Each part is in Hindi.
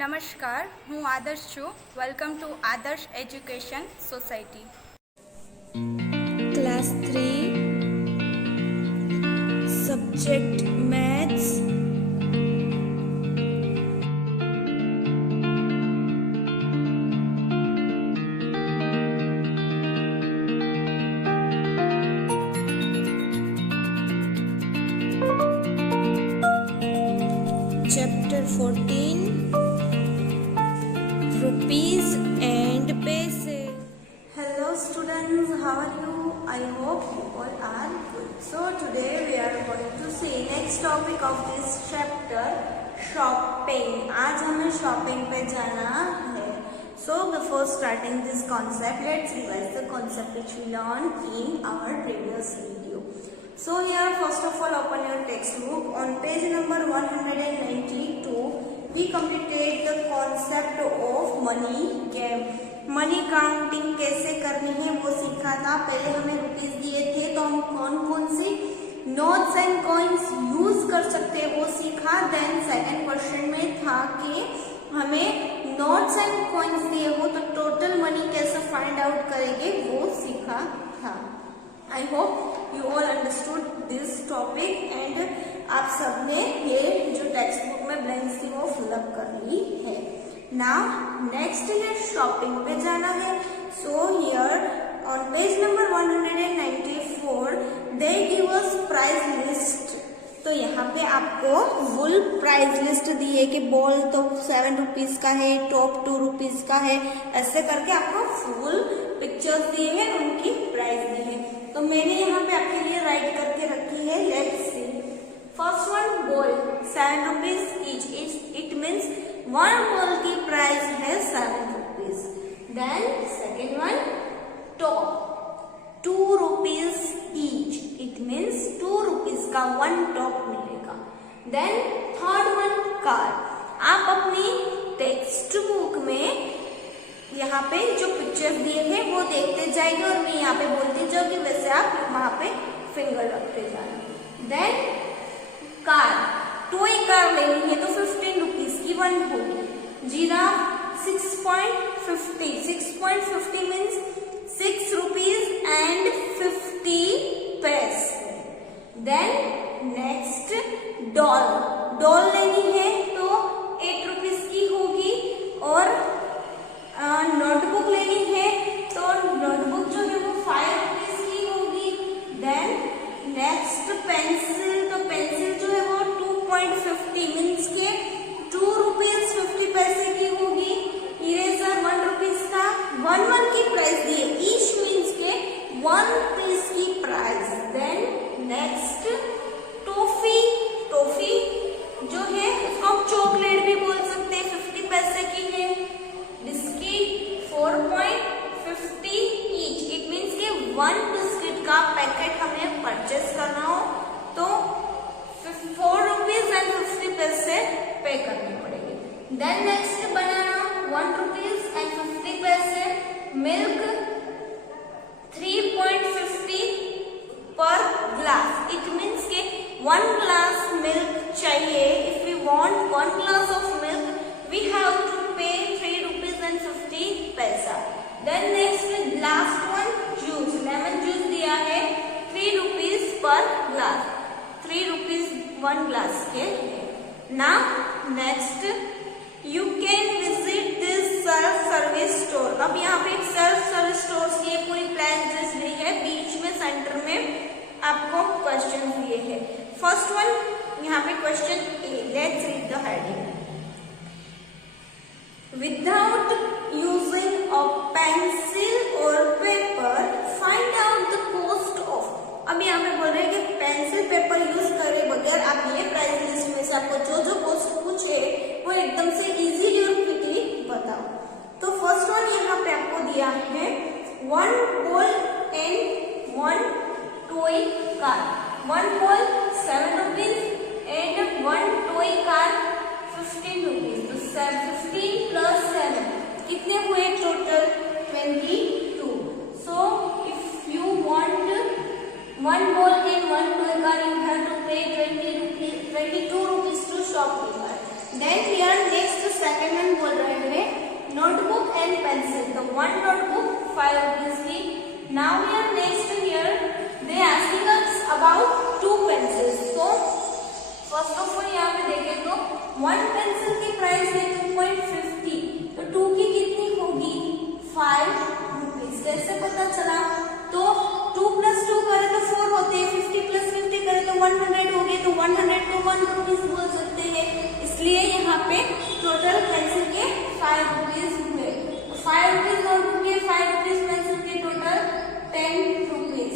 નમસ્કાર, હું આદર્શ છું. વેલકમ ટુ આદર્શ education society. Class 3 subject maths. Chapter 14 Rupees and Paise. Hello students, how are you? I hope you all are good. So today we are going to see next topic of this chapter, shopping. आज हमें shopping पे जाना है. So before starting this concept, let's revise the concept which we learned in our previous video. So here first of all open your textbook. On page number 192 we completed the concept of money game. Money counting कैसे करनी है वो सीखा था. पहले हमें रुपीस दिए थे तो हम कौन कौन से नोट्स एंड कॉइन्स यूज कर सकते हैं वो सीखा. देन सेकंड क्वेश्चन में था कि हमें नोट्स एंड कॉइन्स दिए हो तो टोटल मनी कैसे फाइंड आउट करेंगे वो सीखा था. आई hope you all understood this topic and आप सबने ये जो टेक्स्ट बुक में ब्लैंक्स थी वो फिलअप कर ली है. नाउ नेक्स्ट है शॉपिंग पे जाना है. So here on page number 194 they give us price list. तो यहाँ पे आपको फुल प्राइस लिस्ट दी है कि बॉल तो 7 रुपीज का है, टॉप 2 रुपीज का है, ऐसे करके आपको फुल पिक्चर्स दिए हैं, उनकी प्राइस दी है. तो मैंने यहाँ पे आपके लिए राइट करके रखी है. Let's see. First one ball 7 rupees each. It means one ball की प्राइस है 7 रुपीज. Then second one top 2 rupees each. It means 2 rupees का वन टॉप मिलेगा. Then third one car. आप अपनी टेक्स्ट बुक में यहाँ पे जो पिक्चर दिए हैं वो देखते जाएंगे और मैं यहाँ पे बोलती जाऊंगी, वैसे आप वहां पे फिंगर रखते जाना. देन कार, टॉय कार लेनी है तो 15 रुपीज की वन होगी. जीरा 6.50. 6.50 मीन्स 6 रुपीज एंड 50 पैसे. Then next doll. डॉल लेनी है तो 8 रुपीज की होगी. और नोटबुक लेनी है तो नोटबुक जो है वो 5 रुपीज की होगी. Then next pencil. तो पेंसिल जो है वो 2.50 मीन्स के 2 रुपीज 50 पैसे की होगी. इरेजर 1 रुपीज का 1 की प्राइस दिए. ईच मीन्स के 1 पीस की price. Then next toffee. Toffee जो है उसको हम चॉकलेट भी बोल सकते हैं, 50 पैसे की है. Biscuit 4.50 each. इट मीन्स के 1 बिस्किट का पैकेट हमें परचेस करना हो तो 4 रुपीज एंड 50 पैसे पे करने पड़ेंगे. Then next banana 1 rupees and 50 पैसे. मिल्क 3.50 पर ग्लास. इट मीन्स के 1 ग्लास मिल्क चाहिए. If we want 1 glass of milk we have to pay 3 rupees and 50 पैसा. Then next last one juice. Lemon juice दिया है 3 rupees per glass. 3 rupees 1 glass के. Now next you can visit this self service store. अब यहाँ पे एक सेल्फ सर्विस स्टोर की पूरी प्लान लिस्ट दी है. बीच में सेंटर में आपको क्वेश्चन दिए हैं. फर्स्ट वन यहाँ पे question A. Let's read the heading. Without using a pencil और paper find out the cost of. अब यहाँ पे बोल रहे हैं कि पेंसिल पेपर यूज करे बगैर आप ये प्राइस लिस्ट में से आपको जो जो कॉस्ट पूछे वो एकदम से इजीली और क्विकली बताओ. तो फर्स्ट वन यहाँ पे आपको दिया है 1 ball and 1 toy car. 1 ball 7 rupees and 1 toy car 15 rupees. तो 15 प्लस 7 कितने हुए total 22. So if you want 1 ball and 1 toy car you have to pay 22 rupees to shopkeeper. Then here next second one one notebook 5 rupees की. Now here next here they asking us about 2 pencils. So first of all यहाँ पे देखें तो 1 pencil की प्राइस है 2.50. तो 2 की कितनी होगी 5 rupees. कैसे पता चला? तो 2 plus 2 करें तो 4 होते हैं, 50 plus 50 करें तो 100 हो गए, तो 100 को 1 rupees बोल सकते हैं. इसलिए यहाँ पे टोटल पेंसिल के 5 rupees हुए. 5 rupees नोटबुक के, 5 rupees पेंसिल के, total 10 rupees.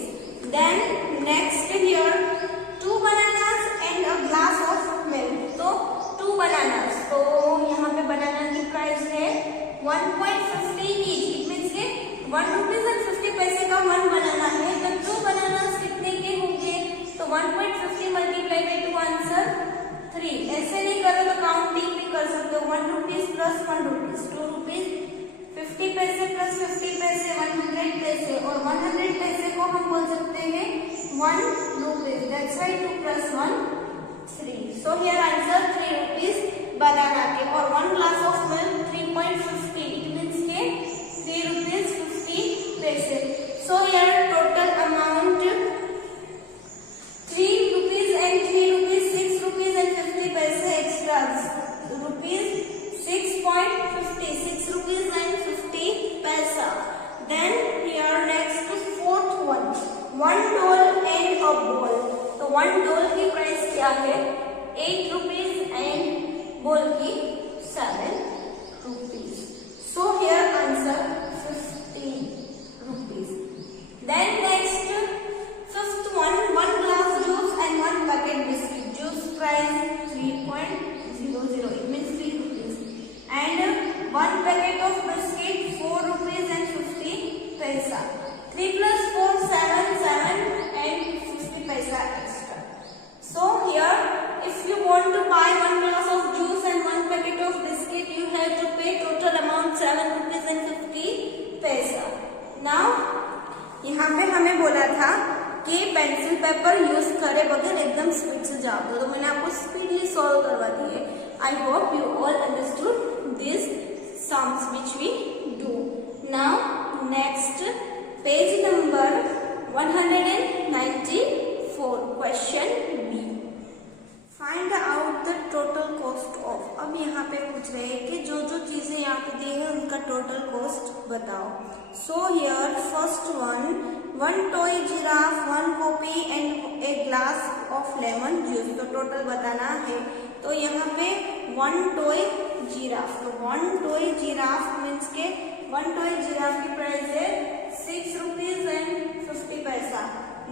Then next here 2 bananas and a glass of milk. तो 2 bananas, तो यहाँ पे बनाना की प्राइस है 1.50 each. इट मीन्स के 1 rupees and 50 पैसे का 1 बनाना है. तो 2 bananas कितने के होंगे? तो 1.50 मल्टीप्लाई बाय 2 आंसर 3. ऐसे नहीं करो तो काउंटिंग भी कर सकते हो. 1 rupees plus 1 rupees 2 rupees, 50 पैसे प्लस 50 पैसे 100 पैसे, और 100 पैसे को हम बोल सकते हैं 1 rupees. That's why 2 plus 1 3. So here answer 3 rupees बनाना के. और 1 glass of milk 3.50. It means के 3 rupees 50 पैसे. So here total amount 3 rupees and 3 rupees 6 rupees and 50 पैसे extra rupees 6.50 6 rupees and 50 पैसा. Then here next fourth one 1 doll and a ball. तो 1 doll की प्राइस क्या है 8 rupees and ball की 7 rupees. So here answer 50 rupees. Then next fifth one 1 glass juice and 1 packet biscuit. Juice price 3.00. It means 3 rupees. And 1 packet of biscuit 4 rupees and 50 paisa. 3 plus 4 7 7 and 50 paisa extra. So here if you want to buy 1 glass of juice and 1 packet of biscuit, you have to pay total amount 7 rupees and 50 paisa. Now यहाँ पे हमें बोला था कि पेंसिल पेपर यूज करे बगैर एकदम स्पीड से जवाब दो. तो मैंने आपको स्पीडली सॉल्व करवा दी है. I hope you all understood this sums which we do. Now next page number 194 question B. Find out the total cost of. अब यहाँ पे पूछ रहे हैं कि जो जो चीजें यहाँ पे दी है उनका टोटल कॉस्ट बताओ. So here first one 1 toy giraffe 1 copy and a glass of lemon juice. तो टोटल बताना है. तो यहाँ पे 1 toy giraffe. तो 1 toy giraffe मीन्स के 1 toy giraffe की प्राइस है 6 rupees and 50 पैसा.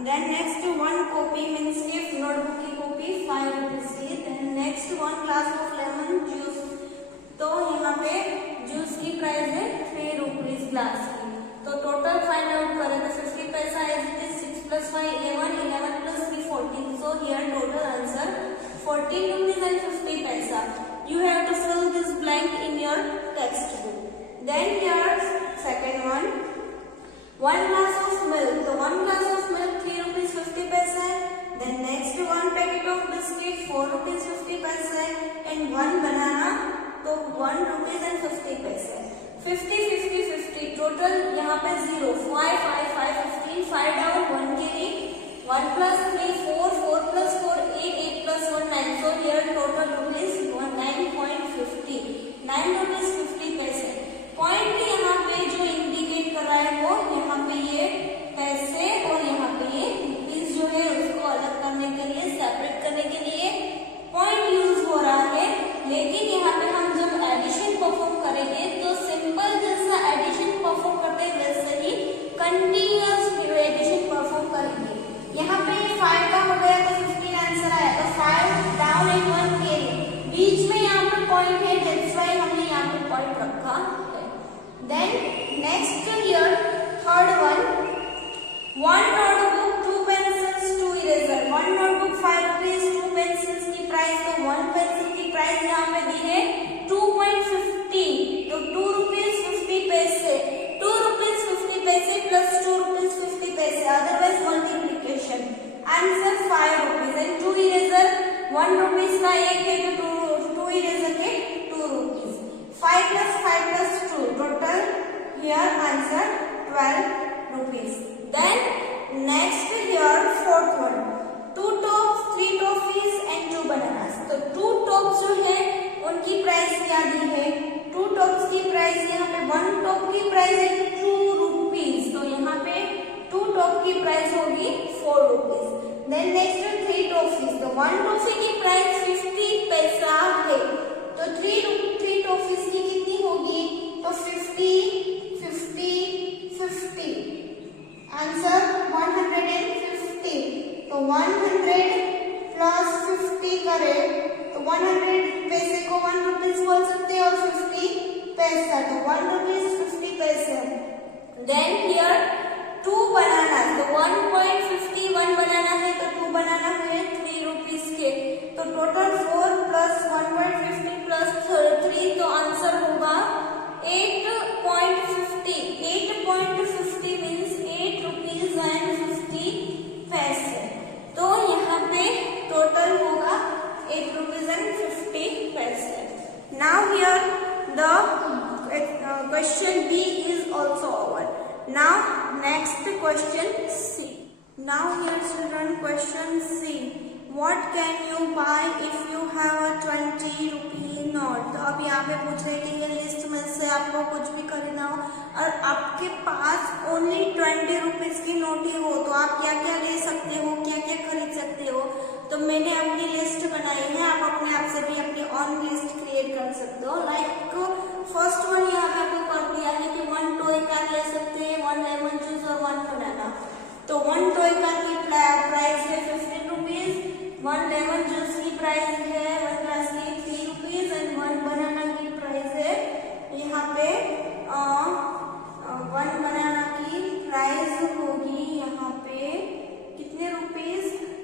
Then next 1 copy means के नोटबुक की कॉपी 5 rupees की. Then next 1 glass of lemon juice. तो यहाँ पे जूस की प्राइस है 3 rupees ग्लास की. तो टोटल फाइंड आउट करें तो 50 पैसा as it is 6 plus 5 11 11 plus 3 14. So here total answer 14 rupees and 50 paisa. You have to fill this blank in your textbook. Then here second one 1 glass of milk. So 1 glass of milk 3 rupees 50 paisa. Then next 1 packet of biscuit 4 rupees 50 paisa and 1 banana. तो 1 rupees and 50 paisa. 50 50 50 टोटल यहाँ पे 0 5 5 5 15 5 डाउन 1 के लिए 1 plus 3 4 4 plus 4 8 8 plus 1 9. So here total rupees 9.50 9 rupees 50 पैसे. पॉइंट यहाँ पे जो इंडिकेट कर रहा है वो यहाँ पे ये पैसे और यहाँ पे ये रुपीज जो है उसको अलग करने के लिए सेपरेट करने के लिए पॉइंट यूज हो रहा है. लेकिन यहाँ पे हम जब एडिशन परफॉर्म करेंगे तो सिंपल जैसा एडिशन परफॉर्म करते हैं वैसे ही कंटिन्यूअस एडिशन परफॉर्म करेंगे. यहाँ पे 5 का हो गया तो 15 आंसर आया. तो 5 डाउन एंड 1 कैरी. बीच में यहाँ पे पॉइंट है, दैट्स व्हाई हमने यहाँ पे पॉइंट रखा है. Then next here third one 1 notebook 2 pencils 2 eraser. 1 notebook 5 rupees 2 pencils की प्राइस. तो 1 पेंसिल की प्राइस यहाँ पे दी है 2.50. तो 2 rupees 50 पैसे 2 rupees 50 पैसे प्लस 2 rupees 50 पैसे otherwise multiplication. Answer 5 rupees. And 2 eraser 1 rupees का एक है तो 2 eraser के 2 rupees. 5 plus 5 plus 2 total here answer 12 rupees. Then next here fourth one, 2 tops, 3 toffees and 2 bananas. तो 2 tops जो है उनकी प्राइस क्या दी है? 2 tops की प्राइस यहाँ पे 1 top की प्राइस है 2 rupees. तो यहाँ पे 2 top की प्राइस होगी 4 rupees. Then next 3 toffees. तो 1 toffee की प्राइस 50 पैसा है. तो 3 toffees की कितनी होगी? तो 50 50 50. आंसर 150. तो 100 प्लस 50 करे तो 100 पैसे को 1 रुपीज बोल सकते हैं और 50 पैसा तो 1 रुपीज 50 पैसे. देन हियर 2 बनाना. तो 1.51 बनाना है तो 2 बनाना हुए 3 रुपीज के. तो टोटल 4 प्लस 1.50 प्लस 3 तो आंसर होगा 8.50. 8.50 मीन्स 8 रुपीज एंड 50 पैसे. तो यहाँ पे टोटल होगा 8 रुपीज एंड 50 पैसे. Now here the question B is also over. Now next question C. Now here children question C. What can you buy if you have a 20 rupee note? तो अब यहाँ पे पूछ रहे कि ये लिस्ट में से आपको कुछ भी खरीदना हो और आपके पास ओनली 20 रुपीज की नोट ही हो तो आप क्या क्या ले सकते हो, क्या क्या खरीद सकते हो. तो मैंने अपनी लिस्ट बनाई है. आप अपने आप से भी अपनी ऑन लिस्ट क्रिएट कर सकते हो. लाइक फर्स्ट वन यहाँ पे आपको कर दिया है कि 1 टॉय कार ले सकते हैं, 1 लेमन जूस और 1 बनाना. तो 1 टॉय कार की प्राइस है 15 रुपीज, 1 लेमन जूस की प्राइस है 1 ग्लास की 3 रुपीज एंड 1 बनाना की प्राइस है यहाँ पे 1 बनाना की प्राइस होगी यहाँ पे कितने रुपीज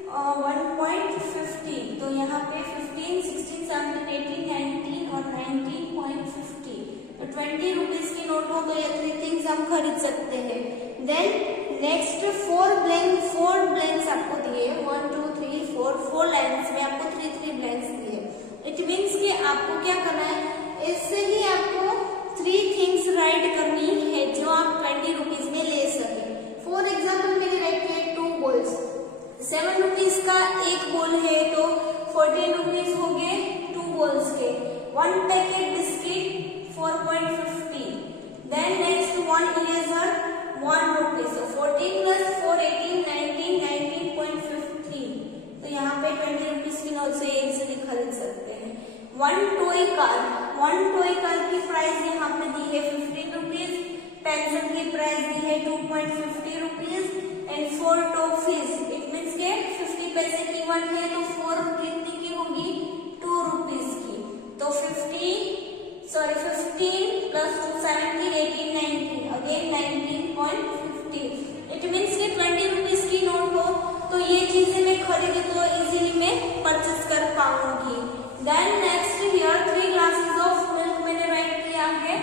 1.50. तो यहाँ पे 15, 16, 17, 18, 19 और 19.50. तो 20 रुपीज की नोट हो तो ये 3 थिंग्स हम खरीद सकते हैं. देन नेक्स्ट 4 ब्लैंक्स आपको दिए 1 2 3 4 लाइन्स में आपको 3 ब्लैंक्स दिए. इट मीन्स कि आपको क्या करना है, इससे ही आपको 3 थिंग्स राइट करनी है जो आप 20 रुपीज में ले सके. फॉर एग्जाम्पल मैंने रखे 2 बॉल्स. 7 रुपीज का एक बॉल है तो 14 रुपीज हो गए 2 बॉल्स के. 1 packet biscuit 4.50. Then next 1 eraser 1 rupees. so 14 plus 4 18 19 19.50. तो यहाँ पे 20 रुपीज की नोट से इजीली खरीद सकते हैं. 1 टॉय कार की प्राइस यहाँ पे दी है 15 रुपीज. पेंसिल की प्राइस दी है 2.50 rupees and 4 toffees. It means के 50 पैसे की 1 है तो 4 कितनी की होगी 2 रुपीज की. तो 15 plus 2 17 18 19 अगेन 19.50. इट मीन्स के 20 रुपीज की नोट हो तो ये चीजें मैं खरीदे तो इजीली मैं परचेस कर पाऊंगी. Then next here 3 glasses of milk मैंने राइट किया है.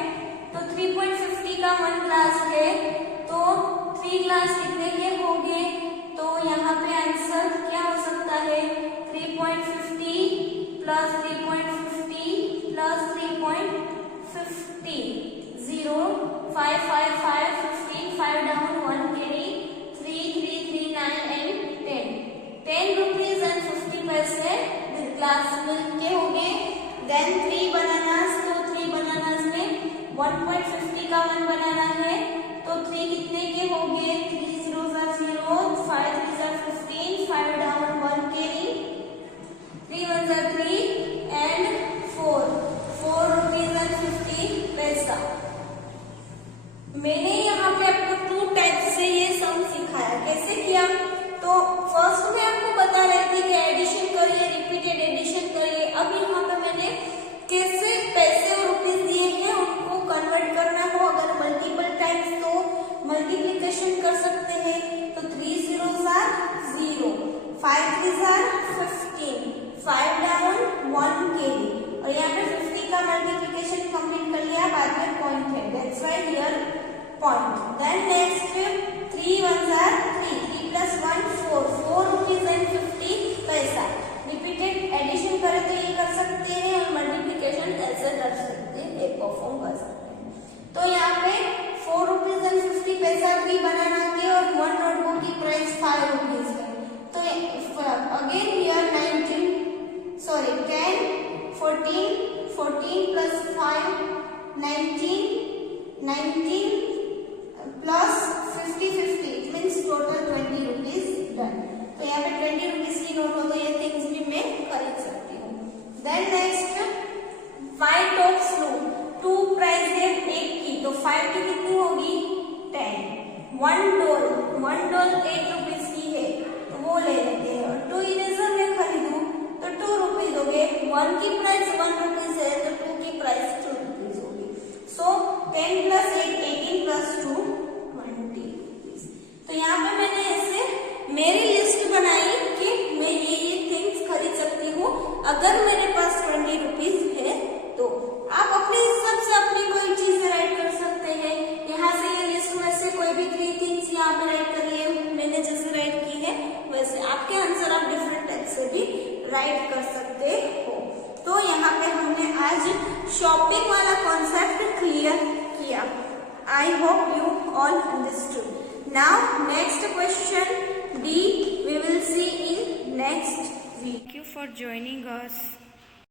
तो 3.50 का 1 ग्लास है तो 3 ग्लास कितने के हो गए. तो यहाँ पे आंसर क्या हो सकता है 3.50 plus 3.50 plus 3.50 0 5 5 5 15 5 down 1 carry 3 3 3 9 and 10 rupees and 50 पैसे ग्लास मिल्क के हो गए. Then 3 bananas. तो 3 बनानास में 1.50 का 1 बनाना है तो 3 कितने के हो गए 3 zeros are 0 5 3s are 15 5 down 1 carry 3 1s are 3 and 4 rupees and 50 पैसा. मैंने यहाँ पे आपको 2 टाइप से ये सम सिखाया. कैसे किया तो फर्स्ट में आपको बता रही थी कि एडिशन करिए, रिपीटेड एडिशन करिए. अब यहाँ पे मैंने कैसे पैसे और रुपीज दिए हैं उनको कन्वर्ट करना हो अगर मल्टीपल टाइम्स तो मल्टीप्लिकेशन कर सकते हैं. तो 3 zeros are 0 5 3s are 15 5 down 1 carry और यहाँ पे 50 का मल्टीप्लिकेशन कंप्लीट कर लिया. बाद में पॉइंट है that's why here point. Then next 3 1s are 3 3 plus 1 4 rupees and 50 पैसा. रिपीटेड एडिशन करें तो ये कर सकते हैं और मल्टीप्लिकेशन ऐसे कर सकते हैं, परफॉर्म कर सकते हैं. तो यहाँ पे 4 3 बनाना के और 1 नोटबुक की प्राइस 5 रुपीज है। तो again here 10 14 plus 5 19 plus 50 it means total 20 rupees done। तो यहाँ पे 20 रुपीज की नोट हो तो ये थिंग्स भी मैं खरीद सकती हूँ। देन नेक्स्ट 5 टॉप्स लो, 2 प्राइस है एक की, तो 5 की कितनी होगी 10। 1 डॉल 8 रुपीज की है तो वो ले लेते हैं। और 2 इरेजर में खरीदूं तो 2 रुपीज हो गए। 1 की प्राइस 1 रुपीज है तो 2 की प्राइस 2 रुपीज होगी। सो 10 plus 8 18 plus 2 20 रुपीज। तो यहाँ पे मैंने ऐसे मेरी लिस्ट बनाई कि मैं ये थिंग्स खरीद सकती हूँ अगर मेरे पास 20 रुपीज है। तो आप अपने हिसाब से अपनी कोई चीज राइट कर सकते हैं। यहाँ से ये लिस्ट में से कोई भी 3 थिंग्स यहाँ पे राइट करिए, मैंने जैसे राइट की है वैसे आपके आंसर आप डिफरेंट टाइप से भी राइट कर सकते हो। तो यहाँ पे हमने आज शॉपिंग वाला कॉन्सेप्ट क्लियर किया। आई hope you all understood. Now next question D we will see in next week. Thank you for joining us.